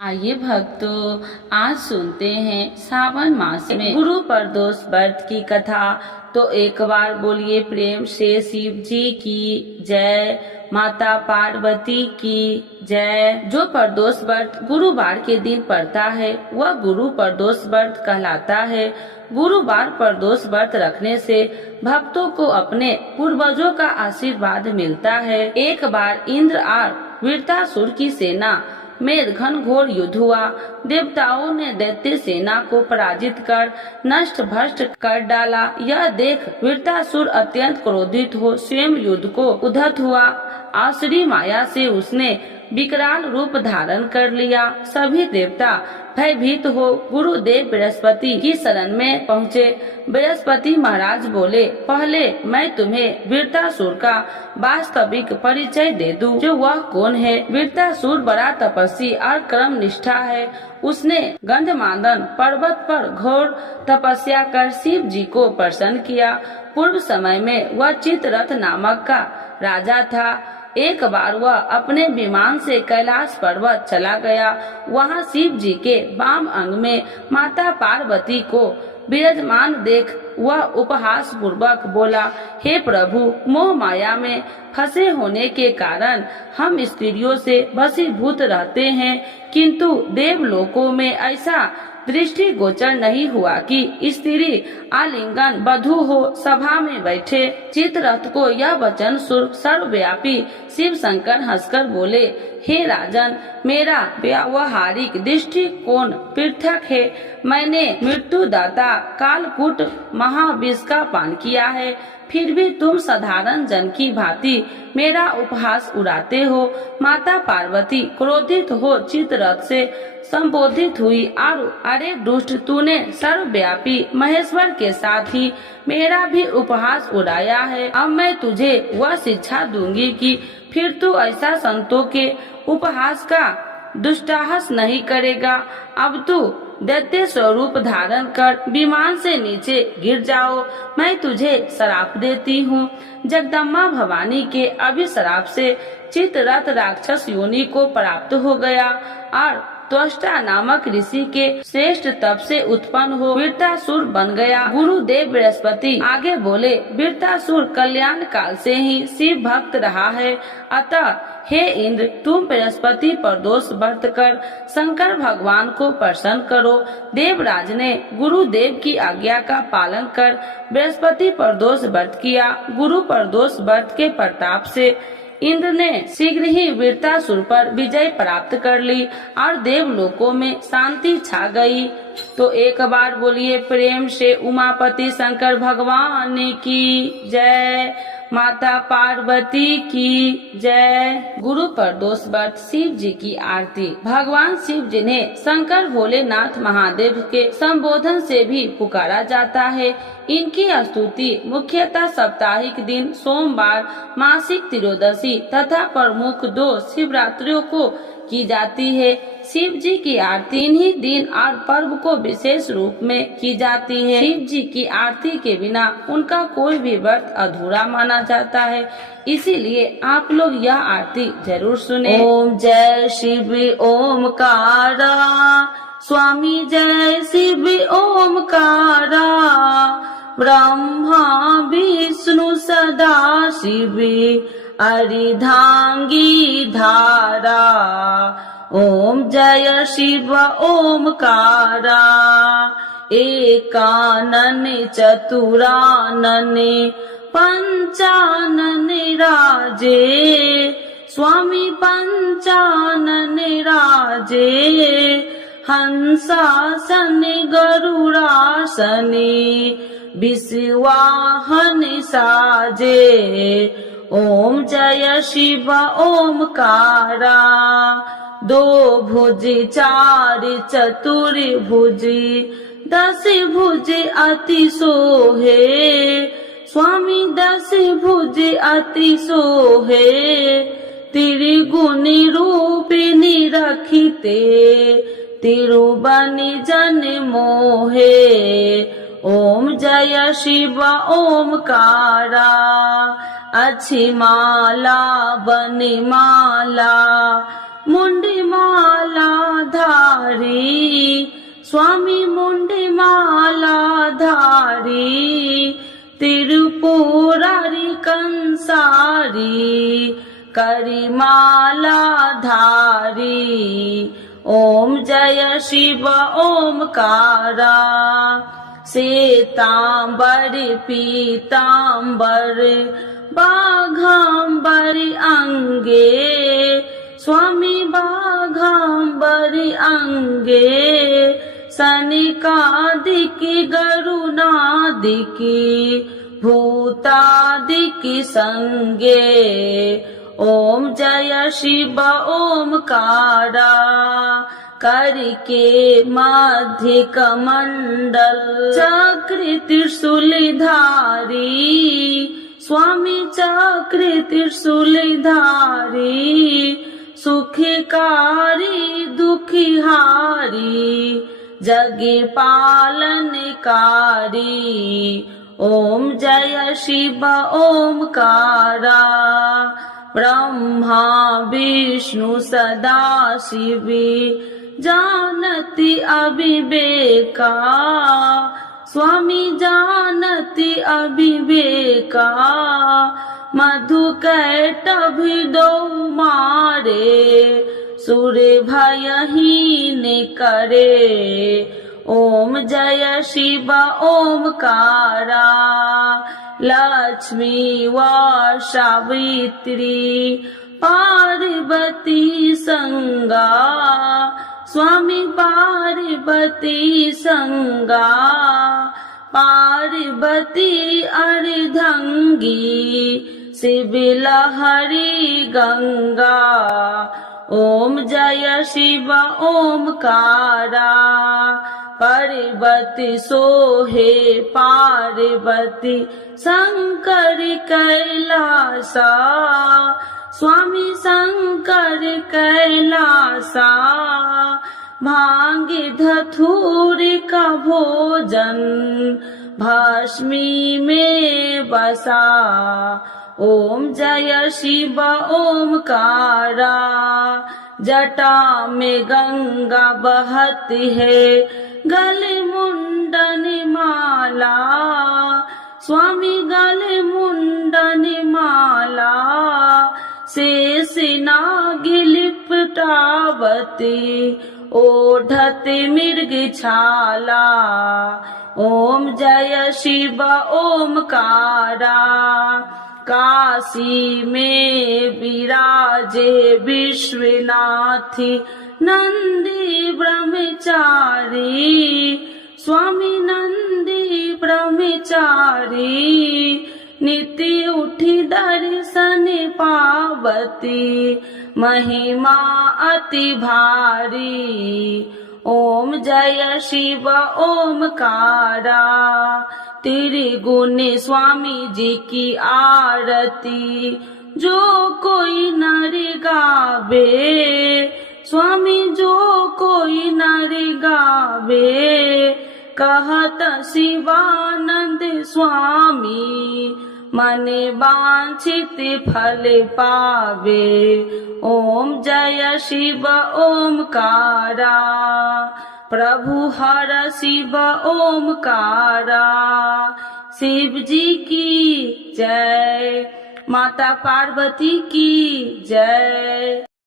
आइए भक्तों, आज सुनते हैं सावन मास में गुरु प्रदोष व्रत की कथा। तो एक बार बोलिए प्रेम से शिव जी की जय, माता पार्वती की जय। जो प्रदोष व्रत गुरुवार के दिन पड़ता है वह गुरु प्रदोष व्रत कहलाता है। गुरुवार प्रदोष व्रत रखने से भक्तों को अपने पूर्वजों का आशीर्वाद मिलता है। एक बार इंद्र और वृत्रासुर की सेना में घनघोर युद्ध हुआ। देवताओं ने दैत्य सेना को पराजित कर नष्ट भ्रष्ट कर डाला। यह देख वृत्रासुर अत्यंत क्रोधित हो स्वयं युद्ध को उद्धत हुआ। आसुरी माया से उसने विकराल रूप धारण कर लिया। सभी देवता भयभीत हो गुरुदेव बृहस्पति की शरण में पहुँचे। बृहस्पति महाराज बोले, पहले मैं तुम्हें वृत्रासुर का वास्तविक परिचय दे दूं, जो वह कौन है। वृत्रासुर बड़ा तपस्वी और कर्म निष्ठा है। उसने गंधमादन पर्वत पर घोर तपस्या कर शिव जी को प्रसन्न किया। पूर्व समय में वह चित्ररथ नामक का राजा था। एक बार वह अपने विमान से कैलाश पर्वत चला गया। वहां शिव जी के वाम अंग में माता पार्वती को विराजमान देख वह उपहास पूर्वक बोला, हे प्रभु, मोह माया में फंसे होने के कारण हम स्त्रियों से वशीभूत रहते हैं, किंतु देवलोकों में ऐसा दृष्टि गोचर नहीं हुआ कि स्त्री आलिंगन बधू हो कोसभा में बैठे। चित्ररथ को यह वचन सुन सर्वव्यापी शिव शंकर हंसकर बोले, हे राजन, मेरा व्यावहारिक दृष्टिकोण पृथक है। मैंने मृत्युदाता कालकूट महाविष का पान किया है, फिर भी तुम साधारण जन की भांति मेरा उपहास उड़ाते हो। माता पार्वती क्रोधित हो चित्ररथ से संबोधित हुई और अरे दुष्ट, तूने सर्वव्यापी महेश्वर के साथ ही मेरा भी उपहास उड़ाया है। अब मैं तुझे वह शिक्षा दूंगी कि फिर तू ऐसा संतों के उपहास का दुस्साहस नहीं करेगा। अब तू दैत्य स्वरूप धारण कर विमान से नीचे गिर जाओ। मैं तुझे श्राप देती हूँ। जगदम्बा भवानी के अभिश्राप से चित्ररथ राक्षस योनि को प्राप्त हो गया और त्वष्टा नामक ऋषि के श्रेष्ठ तप से उत्पन्न हो वृत्रासुर बन गया। गुरुदेव बृहस्पति आगे बोले, वृत्रासुर कल्याण काल से ही शिव भक्त रहा है, अतः हे इंद्र, तुम बृहस्पति प्रदोष व्रत कर शंकर भगवान को प्रसन्न करो। देवराज ने गुरुदेव की आज्ञा का पालन कर बृहस्पति प्रदोष व्रत किया। गुरु प्रदोष व्रत के प्रताप से इंद्र ने शीघ्र ही वृत्रासुर पर विजय प्राप्त कर ली और देवलोकों में शांति छा गई। तो एक बार बोलिए प्रेम से उमापति शंकर भगवान की जय, माता पार्वती की जय। गुरु प्रदोष व्रत शिव जी की आरती। भगवान शिव जिन्हें शंकर भोलेनाथ महादेव के संबोधन से भी पुकारा जाता है, इनकी स्तुति मुख्यतः साप्ताहिक दिन सोमवार, मासिक त्रयोदशी तथा प्रमुख 2 शिवरात्रियों को की जाती है। शिव जी की आरती इन्हीं दिन और पर्व को विशेष रूप में की जाती है। शिव जी की आरती के बिना उनका कोई भी व्रत अधूरा माना जाता है, इसीलिए आप लोग यह आरती जरूर सुने। ओम जय शिव ओमकारा, स्वामी जय शिव ओमकारा, ब्रह्मा विष्णु सदा शिव अर्धांगी धारा। ओम जय शिव ओमकारा, एकानन चतुरानन पंचानन राजे, स्वामी पंचानन राजे, हंसासन गरुड़ासन विश्वाहन साजे। ओम जय शिव ओमकारा, 2 भुज 4 चतुर्भुज, 10 भुज अति सोहे, स्वामी 10 भुज अति सोहे, त्रिगुणी रूपिणी रखिते, तिरुबनि जन मोहे। ओम जय शिव ओमकारा, अच्छी माला बन माला, मुंडी माला धा स्वामी मुंडी माला धारी, त्रिपुरारी कंसारी, करी माला धारी। ओम जय शिव ओमकारा, श्वेतांबर पीतांबर बाघांबरी अंगे, स्वामी बाघांबरी अंगे, सनिकादिकी गरुनादिकी भूतादिकी संगे। ओम जय शिव ओमकारा, करके मध्य कमंडल चक्र त्रिशूलधारी, स्वामी चक्र त्रिशूलधारी, सुखकारी दुखिहारी, जगे पालनकारी। ओम जय शिव ओमकारा, ब्रह्मा विष्णु सदा शिवी, जानति अविवेका, स्वामी जानति अविवेका, मधु कैटभि दो मारे, सुर भयहीन करे। ओम जय शिव ओमकारा, लक्ष्मी व सावित्री पार्वती संगा, स्वामी पार्वती संगा, पार्वती अर्धंगी, शिव लहरी गंगा। ओम जय शिव ओमकारा, पार्वती सोहे पार्वती, शंकर कैलासा, स्वामी शंकर कैलासा, भांगे धतूर का भोजन भस्मी में बसा। ओम जय शिव ओमकारा, जटा में गंगा बहती है, गले मुंडन माला, स्वामी गले मुंडन माला, शेष नाग लिपटावती, ओढ़ते मृग छाला। ओम जय शिव ओमकारा, काशी में विराजे विश्वनाथी, नंदी ब्रह्मचारी, स्वामी नंदी ब्रह्मचारी, नित्य उठी दर्शन पावती, महिमा अति भारी। ओम जय शिव ओमकारा, त्रिगुण स्वामी जी की आरती, जो कोई नर गावे, स्वामी जो कोई नर गावे, कहत शिवानंद स्वामी, मन वांछित फल पावे। ओम जय शिव ओमकारा, प्रभु हर शिव ओमकारा। शिव जी की जय, माता पार्वती की जय।